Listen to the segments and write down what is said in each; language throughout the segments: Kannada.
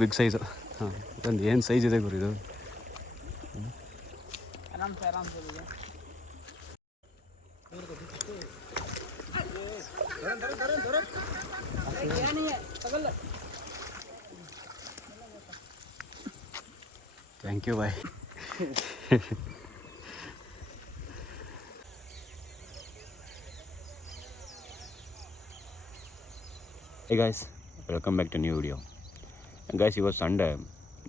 Big size. ಹಾಂ ಒಂದು ಏನು ಸೈಜ್ ಇದೆ ಗುರು ಇದು. Thank you boy. Hey guys, welcome back to new video. Guys, ಇವತ್ತು ಸಂಡೇ,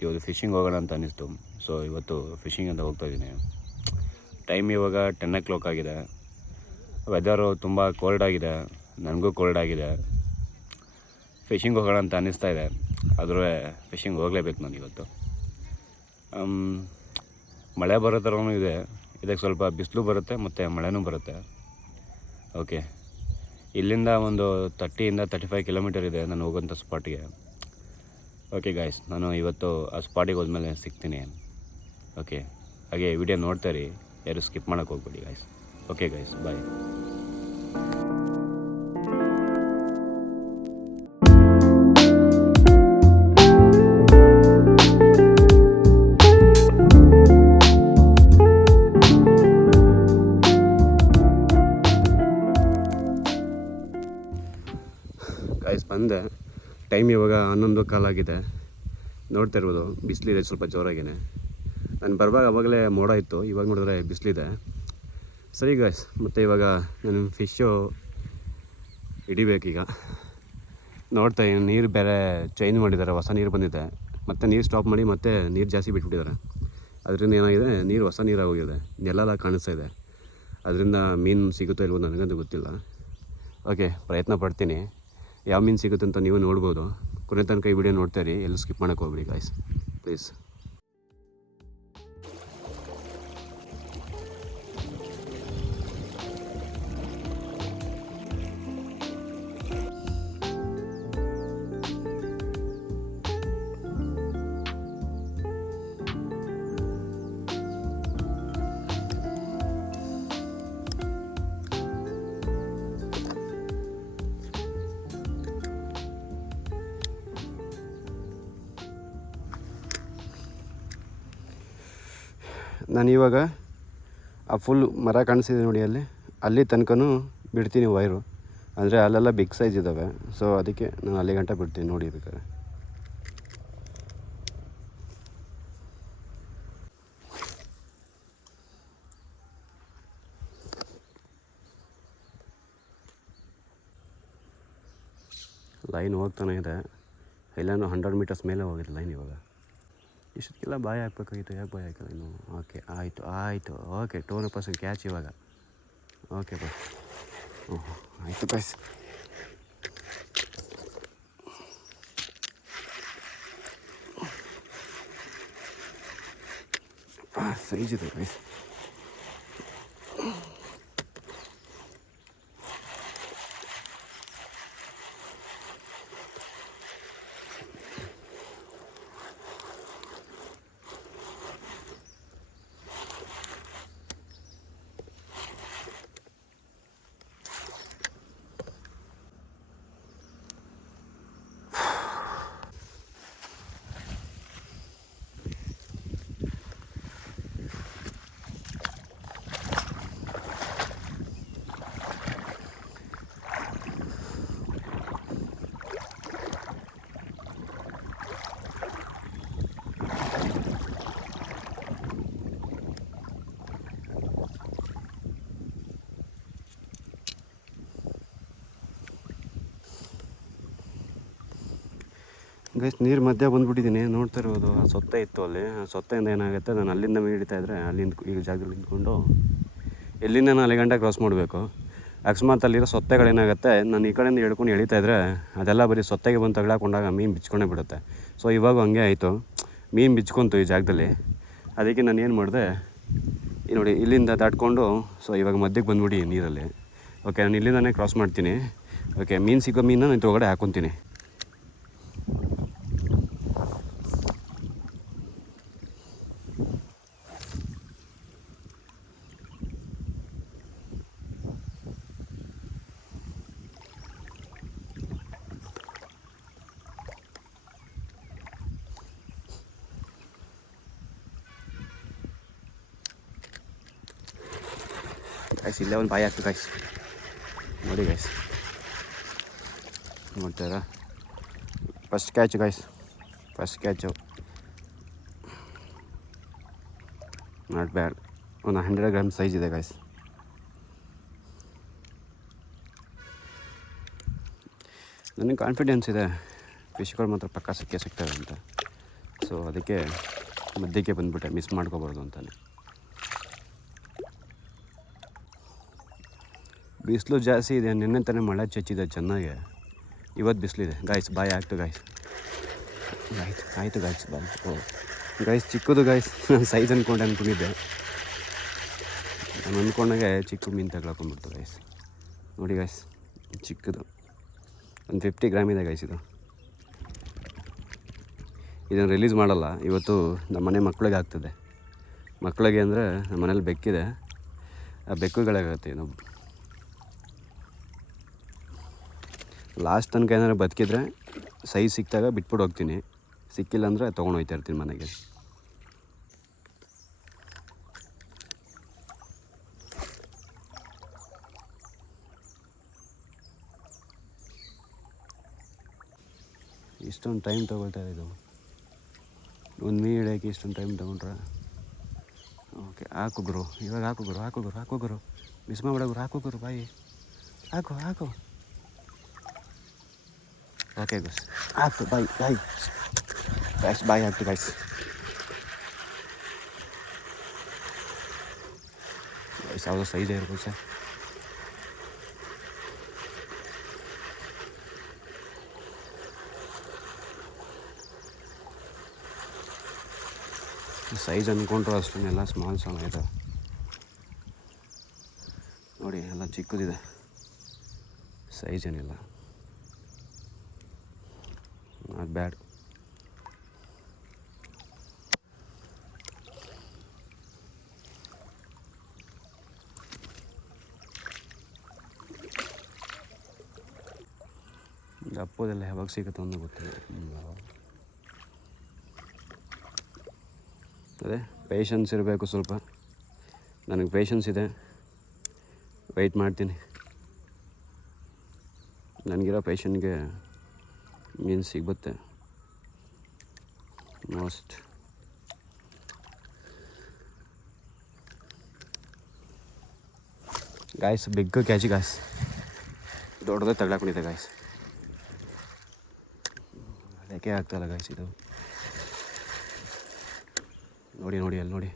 ಇವತ್ತು ಫಿಶಿಂಗ್ ಹೋಗೋಣ ಅಂತ ಅನ್ನಿಸ್ತು. ಸೊ ಇವತ್ತು ಫಿಶಿಂಗ್ ಅಂತ ಹೋಗ್ತಾಯಿದ್ದೀನಿ. ಟೈಮ್ ಇವಾಗ 10 o'clock ಆಗಿದೆ. ವೆದರು ತುಂಬ ಕೋಲ್ಡ್ ಆಗಿದೆ, ನನಗೂ ಕೋಲ್ಡ್ ಆಗಿದೆ. ಫಿಶಿಂಗ್ ಹೋಗೋಣ ಅಂತ ಅನ್ನಿಸ್ತಾ ಇದೆ, ಆದರೂ ಫಿಶಿಂಗ್ ಹೋಗಲೇಬೇಕು ನಾನು ಇವತ್ತು. ಮಳೆ ಬರೋ ಥರನೂ ಇದೆ, ಇದಕ್ಕೆ ಸ್ವಲ್ಪ ಬಿಸಿಲು ಬರುತ್ತೆ ಮತ್ತು ಮಳೆನೂ ಬರುತ್ತೆ. ಓಕೆ, ಇಲ್ಲಿಂದ ಒಂದು 30-35 ಕಿಲೋಮೀಟರ್ ಇದೆ ನಾನು ಹೋಗೋಂಥ ಸ್ಪಾಟಿಗೆ. ಓಕೆ ಗಾಯ್ಸ್, ನಾನು ಇವತ್ತು ಆ ಸ್ಪಾಟಿಗೆ ಹೋದ್ಮೇಲೆ ಸಿಗ್ತೀನಿ. ಓಕೆ, ಹಾಗೆ ವಿಡಿಯೋ ನೋಡ್ತಾಯಿರಿ, ಯಾರು ಸ್ಕಿಪ್ ಮಾಡೋಕ್ಕೆ ಹೋಗ್ಬೇಡಿ ಗಾಯ್ಸ್. ಓಕೆ ಗಾಯ್ಸ್, ಬಾಯ್. ಗಾಯ್ಸ್, ಬಂದೆ. ಟೈಮ್ ಇವಾಗ 11:15 ಆಗಿದೆ. ನೋಡ್ತಾ ಇರ್ಬೋದು, ಬಿಸಿಲಿದೆ ಸ್ವಲ್ಪ ಜೋರಾಗೇ. ನಾನು ಬರುವಾಗ ಅವಾಗಲೇ ಮೋಡ ಇತ್ತು, ಇವಾಗ ನೋಡಿದ್ರೆ ಬಿಸಿಲಿದೆ. ಸರಿ ಗಾಯ್ಸ್, ಮತ್ತು ಇವಾಗ ನಾನು ಫಿಶ್ಶು ಹಿಡಿಬೇಕೀಗ. ನೋಡ್ತಾ ನೀರು ಬೇರೆ ಚೇಂಜ್ ಮಾಡಿದ್ದಾರೆ, ಹೊಸ ನೀರು ಬಂದಿದೆ. ಮತ್ತು ನೀರು ಸ್ಟಾಪ್ ಮಾಡಿ ಮತ್ತೆ ನೀರು ಜಾಸ್ತಿ ಬಿಟ್ಬಿಟ್ಟಿದ್ದಾರೆ. ಅದರಿಂದ ಏನಾಗಿದೆ, ನೀರು ಹೊಸ ನೀರಾಗೋಗಿದೆ, ನೆಲ ಕಾಣಿಸ್ತಾ ಇದೆ. ಅದರಿಂದ ಮೀನು ಸಿಗುತ್ತೋ ಇಲ್ವೋ ನನಗಂತೂ ಗೊತ್ತಿಲ್ಲ. ಓಕೆ, ಪ್ರಯತ್ನ ಪಡ್ತೀನಿ. ಯಾವ ಮೀನು ಸಿಗುತ್ತೆ ಅಂತ ನೀವು ನೋಡ್ಬೋದು. ಕೊನೆ ತನಕ ಈ ವಿಡಿಯೋ ನೋಡ್ತಾಯಿರಿ, ಎಲ್ಲೂ ಸ್ಕಿಪ್ ಮಾಡೋಕ್ಕೆ ಹೋಗ್ಬಿಡಿ ಗಾಯ್ಸ್, ಪ್ಲೀಸ್. ನಾನಿವಾಗ ಆ ಫುಲ್ ಮರ ಕಾಣಿಸ್ತಿದೆ ನೋಡಿ, ಅಲ್ಲಿ ತನಕನೂ ಬಿಡ್ತೀನಿ ವೈರು. ಅಂದರೆ ಅಲ್ಲೆಲ್ಲ ಬಿಗ್ ಸೈಜ್ ಇದ್ದಾವೆ, ಸೊ ಅದಕ್ಕೆ ನಾನು ಅಲ್ಲಿ ಗಂಟ ಬಿಡ್ತೀನಿ ನೋಡಿ. ಬೇಕಾದ್ರೆ ಲೈನ್ ಹೋಗ್ತಾನೆ ಇದೆ, ಎಲ್ಲನೂ 100 ಮೀಟರ್ಸ್ ಮೇಲೆ ಹೋಗಿದೆ ಲೈನ್. ಇವಾಗ ಇಷ್ಟಕ್ಕೆಲ್ಲ ಬಾಯಿ ಹಾಕ್ಬೇಕಾಗಿತ್ತು, ಯಾಕೆ ಬಾಯಿ ಹಾಕಿಲ್ಲ ಇನ್ನು? ಓಕೆ, ಆಯಿತು. ಓಕೆ, 200% ಕ್ಯಾಚ್ ಇವಾಗ. Okay boy. ಆಯಿತು ಬಾಯ್ಸ್. ಸೈಜ್ ಇದೆ ಬಾಯ್ಸ್. ಗೈಸ್, ನೀರು ಮಧ್ಯೆ ಬಂದುಬಿಟ್ಟಿದ್ದೀನಿ, ನೋಡ್ತಾ ಇರ್ಬೋದು. ಸೊತ್ತೆ ಇತ್ತು ಅಲ್ಲಿ, ಸೊತ್ತೆಯಿಂದ ಏನಾಗುತ್ತೆ, ನಾನು ಅಲ್ಲಿಂದ ಮೀನು ಹಿಡಿತಾ ಇದ್ದರೆ ಅಲ್ಲಿಂದ ಈಗ ಜಾಗದಲ್ಲಿ ನಿಂತ್ಕೊಂಡು ಎಲ್ಲಿಂದ ನಾನು ಅಲ್ಲಿ ಗಂಟೆ ಕ್ರಾಸ್ ಮಾಡಬೇಕು. ಅಕಸ್ಮಾತ್ ಅಲ್ಲಿರೋ ಸೊತ್ತೆಗಳೇನಾಗುತ್ತೆ, ನಾನು ಈ ಕಡೆಯಿಂದ ಹಿಡ್ಕೊಂಡು ಎಳಿತಾಯಿದ್ರೆ ಅದೆಲ್ಲ ಬರೀ ಸೊತ್ತೆಗೆ ಬಂದು ತಗೊಳಕೊಂಡಾಗ ಮೀನು ಬಿಚ್ಕೊಂಡೇ ಬಿಡುತ್ತೆ. ಸೊ ಇವಾಗ ಹಂಗೆ ಆಯಿತು, ಮೀನು ಬಿಚ್ಕೊಂತು ಈ ಜಾಗದಲ್ಲಿ. ಅದಕ್ಕೆ ನಾನು ಏನು ಮಾಡಿದೆ ನೋಡಿ, ಇಲ್ಲಿಂದ ದಾಟ್ಕೊಂಡು ಸೊ ಇವಾಗ ಮಧ್ಯಕ್ಕೆ ಬಂದ್ಬಿಡಿ ನೀರಲ್ಲಿ. ಓಕೆ, ನಾನು ಇಲ್ಲಿಂದನೇ ಕ್ರಾಸ್ ಮಾಡ್ತೀನಿ. ಓಕೆ, ಮೀನು ಸಿಗೋ ಮೀನನ್ನ ನಾನು ಒಳಗಡೆ ಹಾಕ್ಕೊತೀನಿ. ಗಾಯ್ಸ್ ಇಲ್ಲೇ ಒಂದು ಬಾಯಿ ಹಾಕ್ತು ಗಾಯ್ಸ್, ನೋಡಿ ಗಾಯ್ಸ್ ನೋಡ್ತಾರಾ. First catch guys, first catch not bad. ಒಂದು 100 ಗ್ರಾಮ್ ಸೈಜ್ ಇದೆ ಗಾಯ್ಸ್. ನನಗೆ ಕಾನ್ಫಿಡೆನ್ಸ್ ಇದೆ ಫಿಶ್ಗಳು ಮಾತ್ರ ಪಕ್ಕ ಸಿಗ್ತವೆ ಅಂತ. ಸೊ ಅದಕ್ಕೆ ಮಧ್ಯಕ್ಕೆ ಬಂದುಬಿಟ್ಟೆ, ಮಿಸ್ ಮಾಡ್ಕೋಬಾರ್ದು ಅಂತಲೇ. ಬಿಸಿಲು ಜಾಸ್ತಿ ಇದೆ, ನಿನ್ನೆ ತಾನೇ ಮಳೆ ಚಚ್ಚಿದೆ ಚೆನ್ನಾಗಿ, ಇವತ್ತು ಬಿಸಿಲಿದೆ ಗಾಯ್ಸ್. ಬಾಯಿ ಆಗ್ತು ಗಾಯ್ಸ್, ಆಯಿತು ಗಾಯ್ಸ್ ಬಾಯ್. ಓ ಗಾಯ್ಸ್ ಚಿಕ್ಕದು ಗಾಯ್ಸ್, ನಾನು ಸೈಜ್ ಅಂದ್ಕೊಂಡಿದ್ದೆ. ನಾನು ಅಂದ್ಕೊಂಡಾಗೆ ಚಿಕ್ಕ ಮೀನು ತಗೊಳ್ಕೊಂಡ್ಬಿಡ್ತು ಗಾಯ್ಸ್. ನೋಡಿ ಗಾಯ್ಸ್ ಚಿಕ್ಕದು, ಒಂದು 50 ಗ್ರಾಮ್ ಇದೆ ಗಾಯ್ಸ್. ಇದನ್ನು ರಿಲೀಸ್ ಮಾಡಲ್ಲ ಇವತ್ತು, ನಮ್ಮ ಮನೆ ಮಕ್ಕಳಿಗೆ ಆಗ್ತದೆ. ಮಕ್ಕಳಿಗೆ ಅಂದರೆ ನಮ್ಮ ಮನೇಲಿ ಬೆಕ್ಕಿದೆ, ಆ ಬೆಕ್ಕುಗಳಾಗುತ್ತೆ. ಇದು ಲಾಸ್ಟ್ ತನಕ ಏನಾದ್ರು ಬದುಕಿದ್ರೆ ಸೈಜ್ ಸಿಕ್ಕಿದಾಗ ಬಿಟ್ಬಿಟ್ಟು ಹೋಗ್ತೀನಿ, ಸಿಕ್ಕಿಲ್ಲ ಅಂದರೆ ತೊಗೊಂಡು ಹೋಗ್ತಾ ಇರ್ತೀನಿ ಮನೆಗೆ. ಇಷ್ಟೊಂದು ಟೈಮ್ ತೊಗೊಳ್ತಾರೆ ಇದು, ಒಂದು ಮೀನು ಹಿಡಿಯೋಕ್ಕೆ ಇಷ್ಟೊಂದು ಟೈಮ್ ತೊಗೊಂಡ್ರೆ. ಓಕೆ ಹಾಕು ಗುರು, ಇವಾಗ ಹಾಕು ಗುರು, ಮಿಸ್ ಮಾಡ್ಬಿಡೋರು, ಹಾಕು ಗುರು ಬಾಯಿ, ಹಾಕು. ಓಕೆ ಗುಸ್ ಹಾಕು ಬಾಯ್ ಗಾಯ್ಸ್, ಬಾಯಿ ಹಾಕ್ತು ಗಾಯ್ಸ್. ಯಾವುದೋ ಸೈಜೇ ಇರ್ಬೋದು ಸರ್. ಸೈಜ್ ಅಂದ್ಕೊಂಡ್ರು ಅಷ್ಟನ್ನೆಲ್ಲ ಸ್ಮಾಲ್ ಇದೆ ನೋಡಿ, ಎಲ್ಲ ಚಿಕ್ಕದಿದೆ, ಸೈಜ್ ಏನಿಲ್ಲ. Not bad. ದಪ್ಪದೆಲ್ಲ ಯಾವಾಗ ಸಿಗುತ್ತೆ ಅನ್ನೋ ಗೊತ್ತಿಲ್ಲ. ಅದೇ ಪೇಷನ್ಸ್ ಇರಬೇಕು ಸ್ವಲ್ಪ. ನನಗೆ ಪೇಷನ್ಸ್ ಇದೆ, ವೆಯ್ಟ್ ಮಾಡ್ತೀನಿ. ನನಗಿರೋ ಪೇಷನ್ಗೆ ಮೀನು ಸಿಗುತ್ತೆ most. Guys big catch guys, ದೊಡ್ಡದೇ ತಗೊಳಕೊಂಡಿದೆ ಗಾಯ್ಸ್. ಅದಕ್ಕೆ ಆಗ್ತಾಯಿಲ್ಲ ಗಾಯ್ಸ್ ಇದು. ನೋಡಿ ಅಲ್ಲಿ ನೋಡಿ,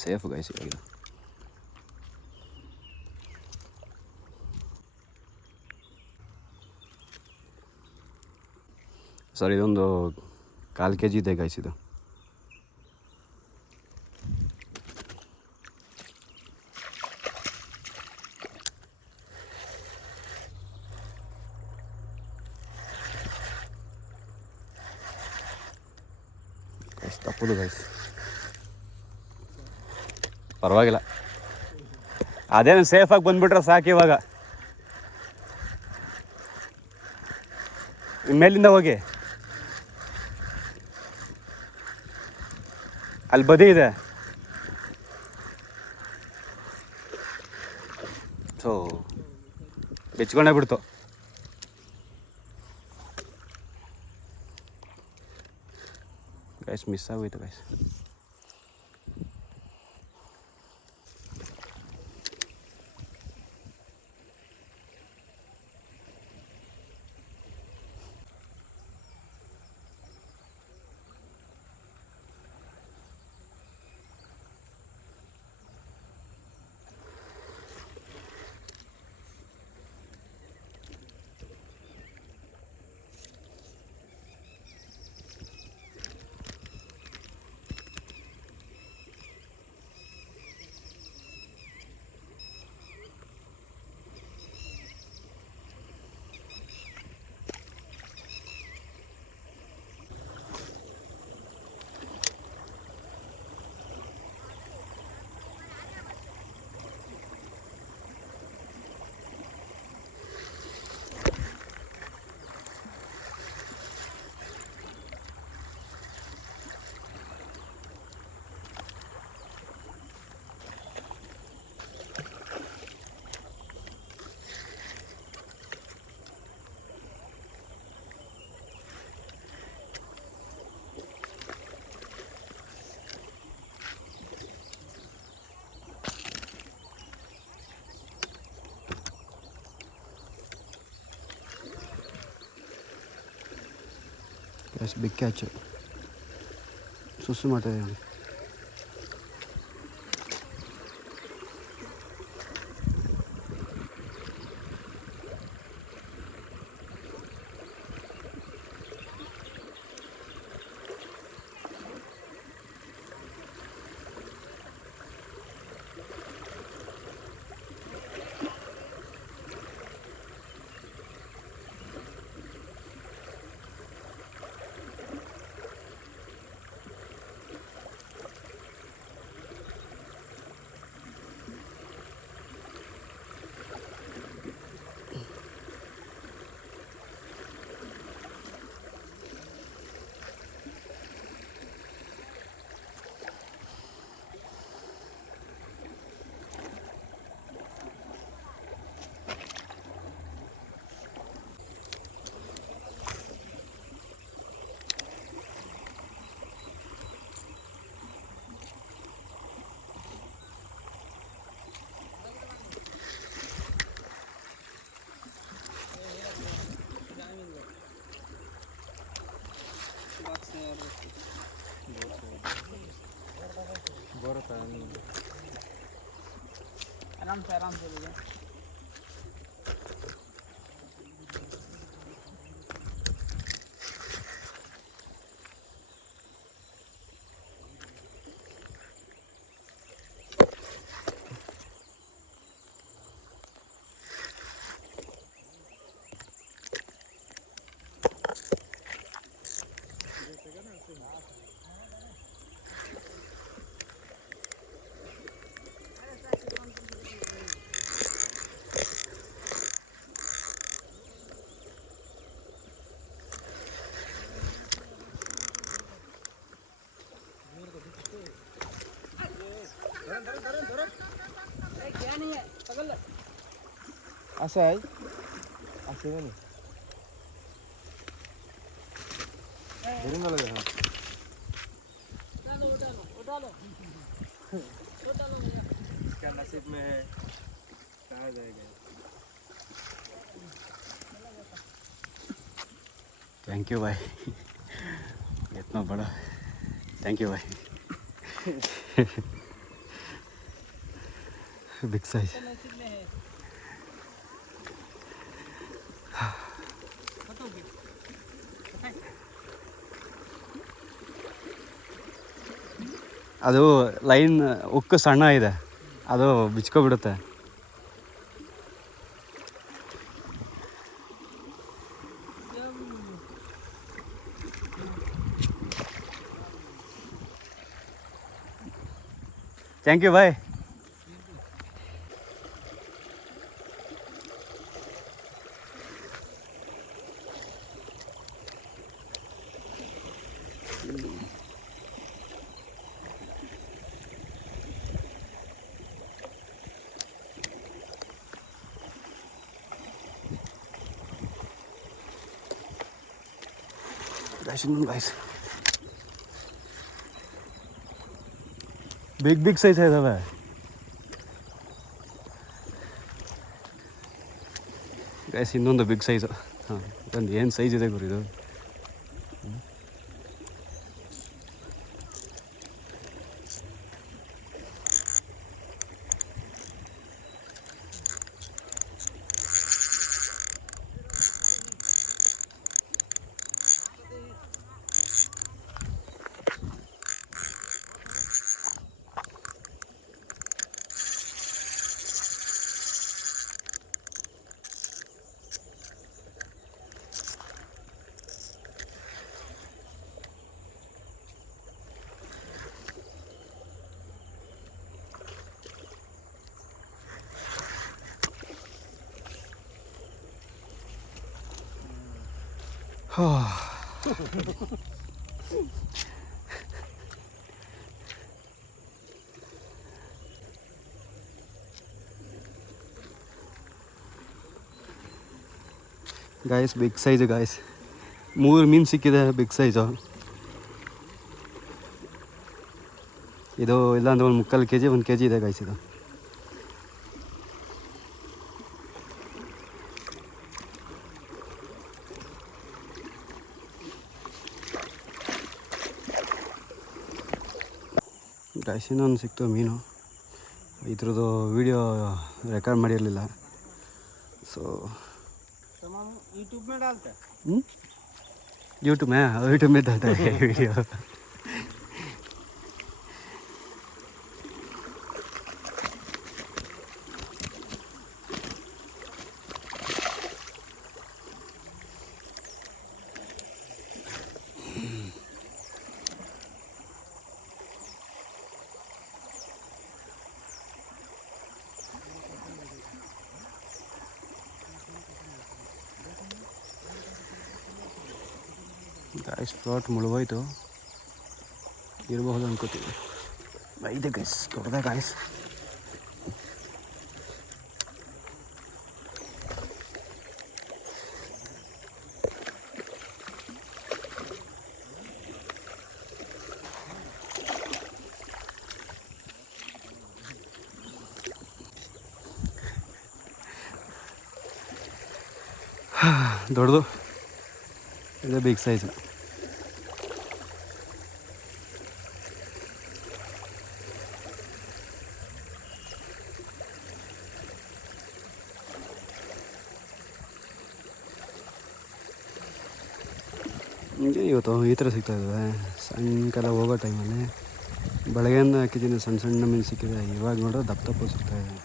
ಸೇಫ್ ಗೈಸ್ ಇವಾಗ. ಸರ್ ಇದೊಂದು 1/4 kg ಇದೆ ಗೈಸ್ ಇದು. ಗೈಸ್ ತಪ್ಪದು ಗೈಸ್, ಪರವಾಗಿಲ್ಲ, ಅದೇನು ಸೇಫಾಗಿ ಬಂದುಬಿಟ್ರೆ ಸಾಕು. ಇವಾಗ ಮೇಲಿಂದ ಹೋಗಿ ಅಲ್ಲಿ ಬದಿ ಇದೆ. ಸೊ ಬೆಚ್ಕೊಂಡೇ ಬಿಡ್ತು. ಗೈಸ್ ಮಿಸ್ ಆಗೋಯ್ತು ಗೈಸ್. ಎಷ್ಟು ಬಿಗ್ ಕ್ಯಾಚು ಸುಸ್ಸು ಮಾಡ್ತಾಯಿದೆ ನೋಡಿ. आराम से ले जाओ. क्या नहीं है पकड़ ऐसा है ऐसे में नहीं लगे हाँ उठा लो इसका नसीब में है कहाँ जाएगा. थैंक यू भाई इतना बड़ा थैंक यू भाई. Big size. नसीब में है ಅದು ಲೈನ್ ಉಕ್ಕು ಸಣ್ಣ ಇದೆ, ಅದು ಬಿಚ್ಕೊಬಿಡುತ್ತೆ. ಥ್ಯಾಂಕ್ ಯು ಬಾಯ್. guys, big size ಇದಾವೆ. ಗೈಸ್ ಇನ್ನೊಂದು ಬಿಗ್ ಸೈಜು. ಹಾಂ ಇದೊಂದು ಏನು ಸೈಜ್ ಇದೆ ಗುರು ಇದು. ಗಾಯ್ಸ್ ಬಿಗ್ ಸೈಜು ಗಾಯ್ಸ್, 3 ಮೀನು ಸಿಕ್ಕಿದೆ ಬಿಗ್ ಸೈಜು. ಇದು ಇಲ್ಲಾಂದ್ರೆ ಒಂದು 3/4 kg 1 kg ಇದೆ ಗಾಯ್ಸ್ ಇದು. ಗಾಯ್ಸ್ ಇನ್ನೊಂದು ಸಿಕ್ತು ಮೀನು. ಇದ್ರದ್ದು ವೀಡಿಯೋ ರೆಕಾರ್ಡ್ ಮಾಡಿರಲಿಲ್ಲ. ಸೊ तमाम यूट्यूब में डालते हैं। यूट्यूब में डालता है वीडियो. ಗಾಯ್ಸ್ ಫ್ಲಾಟ್ ಮುಳುಗೋಯ್ತು, ಇರಬಹುದು ಅನ್ಕೋತೀವಿ. ಇದೆ ಗೈಸ್, ದೊಡ್ಡದ ಗಾಯ್ಸ್. ದೊಡ್ಡದು ಇದೆ, ಬಿಗ್ ಸೈಜು. ಹಿಂಗೆ ಇವತ್ತು ಈ ಥರ ಸಿಗ್ತಾ ಇದ್ದಾವೆ. ಸಾಯಂಕಾಲ ಹೋಗೋ ಟೈಮಲ್ಲಿ ಬೆಳಗ್ಗೆಯಿಂದ ಹಾಕಿದ್ದೀನಿ, ಸಣ್ಣ ಸಣ್ಣ ಮೀನು ಸಿಕ್ಕಿದೆ. ಇವಾಗ ನೋಡಿದ್ರೆ ದಪ್ಪ ದಪ್ಪ ಸಿಗ್ತಾ ಇದೆ.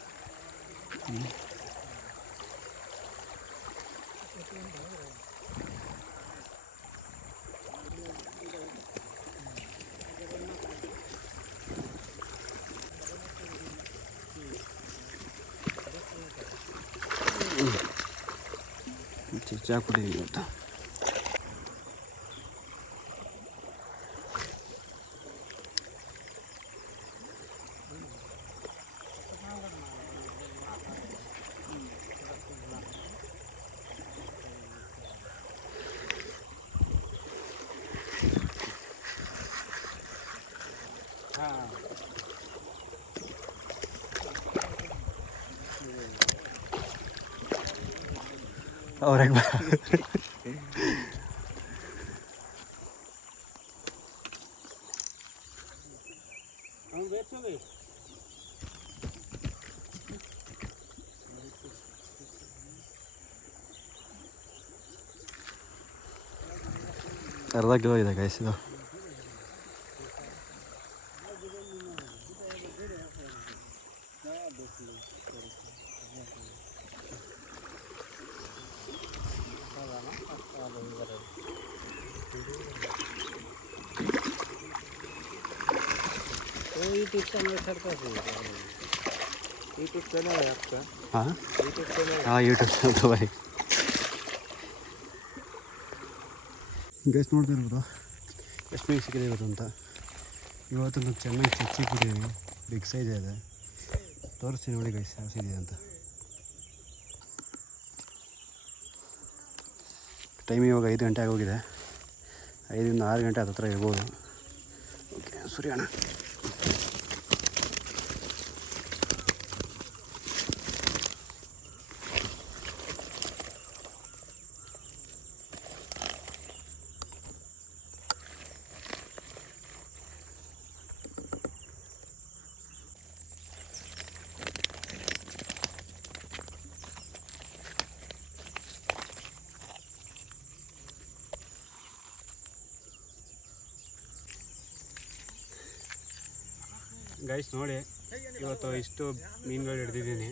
ಚಾ ಕುಡಿದೀನಿ ಇವತ್ತು. और एक बार हम बेचोगे अर्धा किलो ಇದೆ ಗೈಸ್ ಇದು. यूट्यूब चैनल करता है, यूट्यूब चैनल है आपका? ಹಾಂ यूट्यूब चैनल ಹಾಂ ಯೂಟ್ಯೂಬ್ ಬಾಯ್. ಗೈಸ್ ನೋಡ್ತಾ ಇರ್ಬೋದು ಎಷ್ಟು ಮೀನು ಸಿಕ್ಕಿದೆ ಇವತ್ತು ಅಂತ. ಇವತ್ತು ನಾವು ಚೆನ್ನಾಗಿ ಚಚ್ಚಿಕ್ಕಿದ್ದೀವಿ, ಬಿಗ್ ಸೈಜ್ ಇದೆ. ತೋರಿಸ್ತೀನಿ ನೋಡಿ ಗೈಸ್ ಯಾವ ಸಿಗಿದೆ ಅಂತ. ಟೈಮ್ ಇವಾಗ 5 ಗಂಟೆ ಆಗೋಗಿದೆ. 5ರಿಂದ 6 ಗಂಟೆ ಹತ್ರ ಇರ್ಬೋದು. ಓಕೆ ಸುರಿಯೋಣ. ಗೈಸ್ ನೋಡಿ, ಇವತ್ತು ಇಷ್ಟು ಮೀನುಗಳು ಹಿಡ್ದಿದ್ದೀನಿ.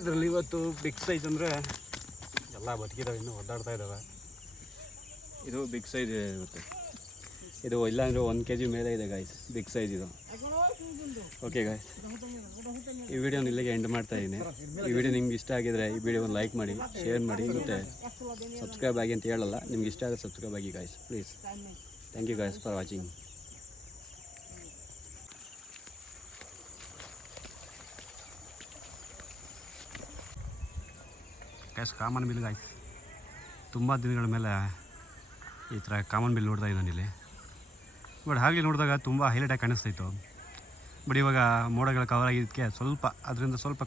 ಇದರಲ್ಲಿ ಇವತ್ತು ಬಿಗ್ ಸೈಜ್ ಅಂದರೆ ಎಲ್ಲ ಬದುಕಿದ್ದಾವೆ, ಇನ್ನೂ ಒದ್ದಾಡ್ತಾ ಇದ್ದಾವೆ. ಇದು ಬಿಗ್ ಸೈಜ್ ಇದೆ ಇವತ್ತು. ಇದು ಇಲ್ಲಾಂದರೆ 1 kg ಮೇಲೆ ಇದೆ ಗೈಸ್, ಬಿಗ್ ಸೈಜ್ ಇದು. ಓಕೆ ಗೈಸ್, ಈ ವಿಡಿಯೋನ ಇಲ್ಲಿಗೆ ಎಂಡ್ ಮಾಡ್ತಾ ಇದ್ದೀನಿ. ಈ ವಿಡಿಯೋ ನಿಮ್ಗೆ ಇಷ್ಟ ಆಗಿದರೆ ಈ ವಿಡಿಯೋನ ಲೈಕ್ ಮಾಡಿ, ಶೇರ್ ಮಾಡಿ, ಮತ್ತು ಸಬ್ಸ್ಕ್ರೈಬ್ ಆಗಿ ಅಂತ ಹೇಳಲ್ಲ. ನಿಮ್ಗೆ ಇಷ್ಟ ಆಗುತ್ತೆ ಸಬ್ಸ್ಕ್ರೈಬ್ ಆಗಿ guys, please. Thank you guys for watching. Guys ಕಾಮನ್ ಬಿಲ್ ಗೈಸ್, ತುಂಬ ದಿನಗಳ ಮೇಲೆ ಈ ಥರ ಕಾಮನ್ ಬಿಲ್ ನೋಡ್ತಾ ಇದ್ದಾನೆ ಇಲ್ಲಿ. ಬಟ್ ಹಾಗೆ ನೋಡಿದಾಗ ತುಂಬ ಹೈಲೈಟಾಗಿ ಕಾಣಿಸ್ತಾಯಿತ್ತು. ಬಟ್ ಇವಾಗ ಮೋಡಗಳು ಕವರ್ ಆಗಿದ್ದಕ್ಕೆ ಸ್ವಲ್ಪ ಅದರಿಂದ ಸ್ವಲ್ಪ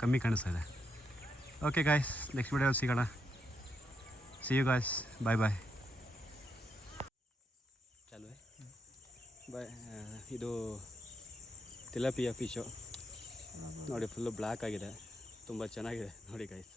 ಕಮ್ಮಿ ಕಾಣಿಸ್ತಾ ಇದೆ. ಓಕೆ ಗಾಯ್ಸ್, ನೆಕ್ಸ್ಟ್ ವಿಡಿಯೋದಲ್ಲಿ ಸಿಗೋಣ. ಸಿ ಯು ಗಾಯ್ಸ್, ಬಾಯ್ ಬಾಯ್. ಚಾಲು ಬಾಯ್. ಇದು ತಿಲಾಪಿಯಾ ಫಿಶು ನೋಡಿ, ಫುಲ್ಲು ಬ್ಲ್ಯಾಕ್ ಆಗಿದೆ, ತುಂಬ ಚೆನ್ನಾಗಿದೆ ನೋಡಿ ಗೈಸ್.